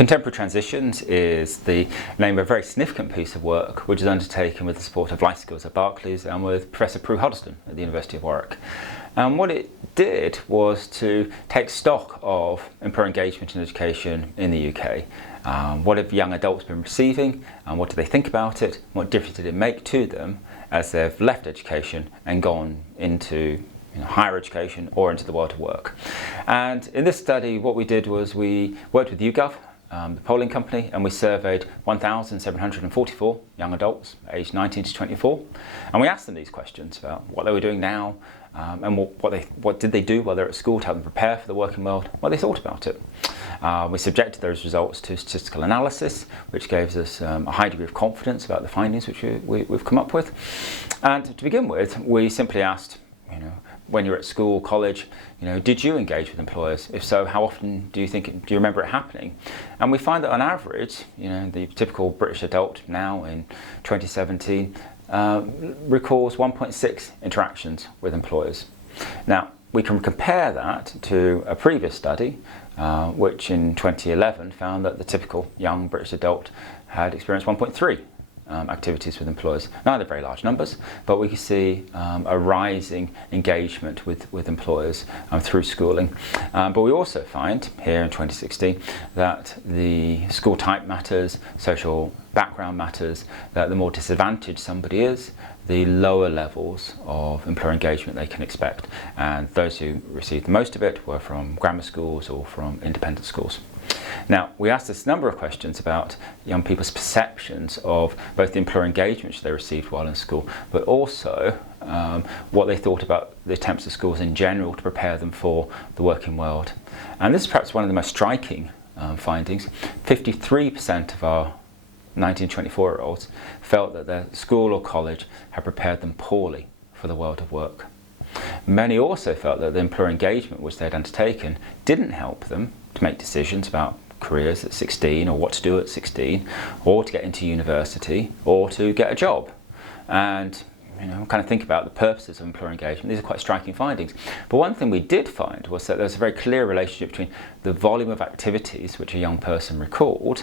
Contemporary Transitions is the name of a very significant piece of work which is undertaken with the support of LifeSkills at Barclays and with Professor Prue Huddleston at the University of Warwick. And what it did was to take stock of employer engagement in education in the UK. What have young adults been receiving, and what do they think about it? What difference did it make to them as they've left education and gone into higher education or into the world of work? And in this study, what we did was we worked with YouGov, the polling company, and we surveyed 1,744 young adults aged 19 to 24, and we asked them these questions about what they were doing now, and what did they do while they're at school to help them prepare for the working world, what they thought about it. We subjected those results to statistical analysis, which gives us a high degree of confidence about the findings which we've come up with. And to begin with, we simply asked, when you're at school, college, did you engage with employers? If so, how often do you remember it happening? And we find that on average, the typical British adult now in 2017 recalls 1.6 interactions with employers. Now, we can compare that to a previous study, which in 2011 found that the typical young British adult had experienced 1.3 activities with employers. Now they're very large numbers, but we can see a rising engagement with employers through schooling. But we also find here in 2016 that the school type matters, social background matters, that the more disadvantaged somebody is, the lower levels of employer engagement they can expect. And those who received the most of it were from grammar schools or from independent schools. Now, we asked this number of questions about young people's perceptions of both the employer engagement which they received while in school, but also what they thought about the attempts of schools in general to prepare them for the working world. And this is perhaps one of the most striking findings. 53% of our 19 to 24-year-olds felt that their school or college had prepared them poorly for the world of work. Many also felt that the employer engagement which they had undertaken didn't help them to make decisions about careers at 16 or what to do at 16 or to get into university or to get a job. And kind of think about the purposes of employer engagement. These are quite striking findings. But one thing we did find was that there was a very clear relationship between the volume of activities which a young person recalled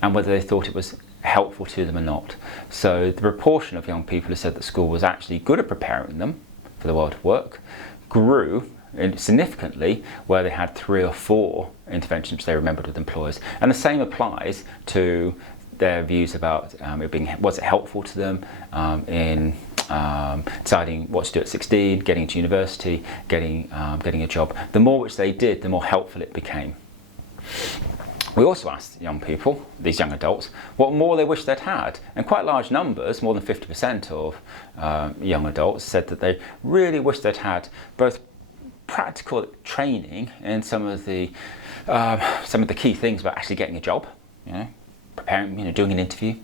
and whether they thought it was helpful to them or not. So the proportion of young people who said that school was actually good at preparing them for the world of work grew significantly where they had 3 or 4 interventions they remembered with employers. And the same applies to their views about was it helpful to them in deciding what to do at 16, getting into university, getting a job. The more which they did, the more helpful it became. We also asked young people, these young adults, what more they wish they'd had. And quite large numbers, more than 50% of young adults said that they really wish they'd had both practical training in some of the key things about actually getting a job, preparing, doing an interview,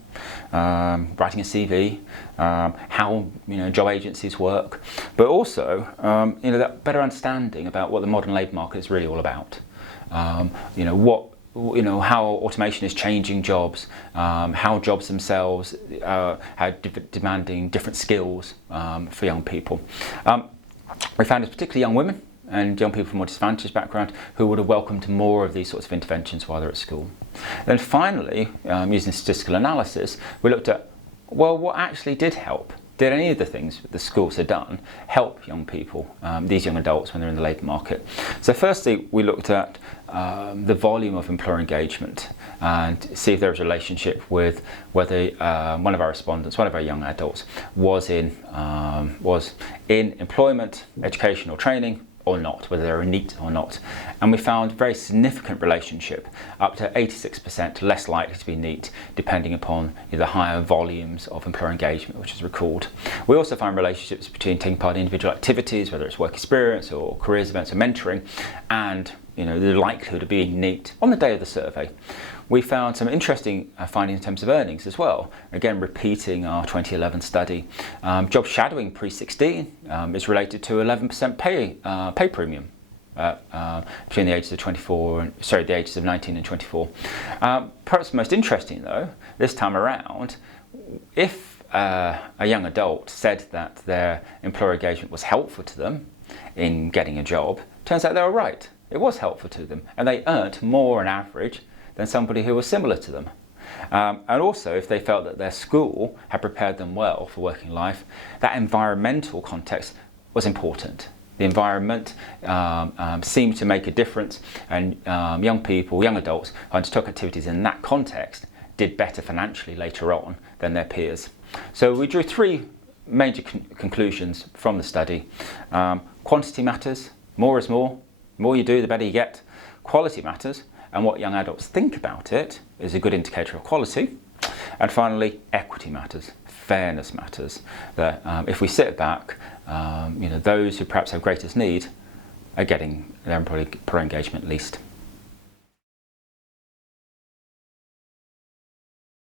writing a CV, how job agencies work, but also that better understanding about what the modern labour market is really all about. How automation is changing jobs, how jobs themselves are demanding different skills for young people. We found particularly young women and young people from a more disadvantaged background who would have welcomed more of these sorts of interventions while they're at school. Then finally, using statistical analysis, we looked at, what actually did help? Did any of the things the schools had done help young people, these young adults, when they're in the labour market? So firstly, we looked at the volume of employer engagement and see if there was a relationship with whether one of our respondents, one of our young adults, was in employment, education or training or not, whether they were NEET or not. And we found a very significant relationship, up to 86% less likely to be NEET, depending upon the higher volumes of employer engagement which is recalled. We also found relationships between taking part in individual activities, whether it's work experience or careers events or mentoring, and the likelihood of being NEET on the day of the survey. We found some interesting findings in terms of earnings as well. Again, repeating our 2011 study, job shadowing pre-16 is related to 11% pay premium between the ages of the ages of 19 and 24. Perhaps most interesting though, this time around, if a young adult said that their employer engagement was helpful to them in getting a job, turns out they were right. It was helpful to them, and they earned more on average than somebody who was similar to them. And also, if they felt that their school had prepared them well for working life, that environmental context was important. The environment seemed to make a difference, and young people, young adults who undertook activities in that context did better financially later on than their peers. So we drew three major conclusions from the study. Quantity matters, more is more. The more you do, the better you get. Quality matters, and what young adults think about it is a good indicator of quality. And finally, equity matters, fairness matters. That if we sit back, those who perhaps have greatest need are getting their employee per engagement least.